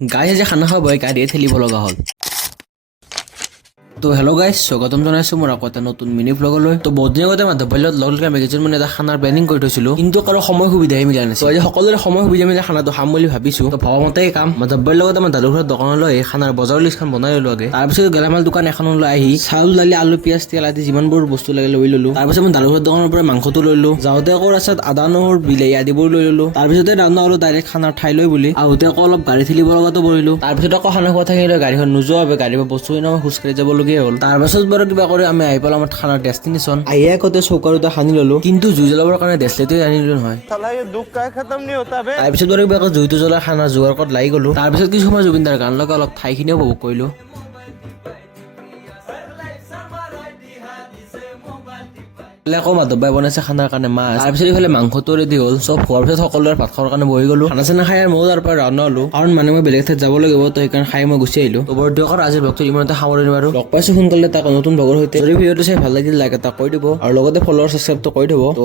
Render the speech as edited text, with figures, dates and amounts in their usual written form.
Guys আজি খানা খাব গাড়ীয়ে ঠেলিব লগা হ'ল। তো হেল্ল' গাইজ, স্বাগতম জনাইছো মোৰ আকৌ এটা নতুন মিনি ভ্লগলৈ। তো বহুত দিনৰ আগতে মাধৱবাল্যত লগলকে মেগাজিন মানে এটা খানাৰ প্লেনিং কৰি থৈছিলো, কিন্তু কাৰো সময় সুবিধাই মিলা নাছিল। তো আজি সকলোৰে সময় সুবিধা মিলাই খানাটো খাম বুলি ভাবিছো। তো ভাবা মতেই কাম মাধৱবাল্যৰ লগত আমাৰ দাদুৰ ঘৰত দোকানলৈ খানাৰ বজাৰৰ লিষ্টখন বনাই ললো আগে। তাৰপিছত গেলামাল দোকান এখনলৈ আহি চাউল, দালি, আলু, পিয়াজ, তেল আদি যিমানবোৰ বস্তু লাগে লৈ ললো। তাৰপিছত মই দাদুৰ ঘৰৰ দোকানৰ পৰা মাংসটো লৈ ললো। যাওঁতে আকৌ ৰাস্তাত আদা, নহৰু, বিলাহী আদিবোৰ লৈ ললো। তাৰপিছতে ৰাওনা হলো ডাইৰেক্ট খানাৰ ঠাইলৈ বুলি। আহোঁতে আকৌ অলপ গাড়ী ঠেলিব লগাতো পৰিলো। তাৰপিছত আকৌ খানা খোৱা থাকিলে গাড়ীখন নোযোৱা বাবে গাড়ীৰ পৰা বস্তু কিনি খোজকাঢ়ি যাবলগীয়া হ'ল। তাৰপাছত বাৰু কিবা কৰি আমি আহি পালো আমাৰ খানাৰ ডেষ্টিনেশ্যন। আহিয়ে আগতে চৌকা দুটা সানি ললো, কিন্তু জুই জ্বলাবৰ কাৰণে ডেছলেটো আনিলো নহয়। তাৰপিছত বাৰু কিবা জুইটো জ্বলাই খানাৰ যোগাৰ ক'ত লাগি গলো। তাৰপিছত কিছু সময় জুবিনদাৰ গান লগাই অলপ ঠাইখিনিও উপভোগ কৰিলো। আকৌ মাধৱবাই বনাইছে খানাৰ কাৰণে মাছ। তাৰপিছত ইফালে মাংসটো ৰেডি হ'ল। চব হোৱাৰ পিছত সকলোৰে ভাত খোৱাৰ কাৰণে বহি গলো। খানা চানা খাই আৰু ময়ো তাৰ পৰা ৰাওনা হলো, কাৰণ মানে মই বেলেগ ঠাইত যাব লাগিব, তো সেইকাৰণে খাই মই গুচি আহিলো। তো বৰ্তমান আজিৰ ব্লগটো ইমানতে সামৰণি মাৰো। লগ পাইছো সোনকালে তাক নতুন ব্লগৰ সৈতে। যদি ভিডিঅ'টো চাই ভাল লাগিল লাইক এটা কৰি দিব আৰু লগতে ফলোৱাৰ ছাবস্ক্ৰাইবটো কৰি দিব। তো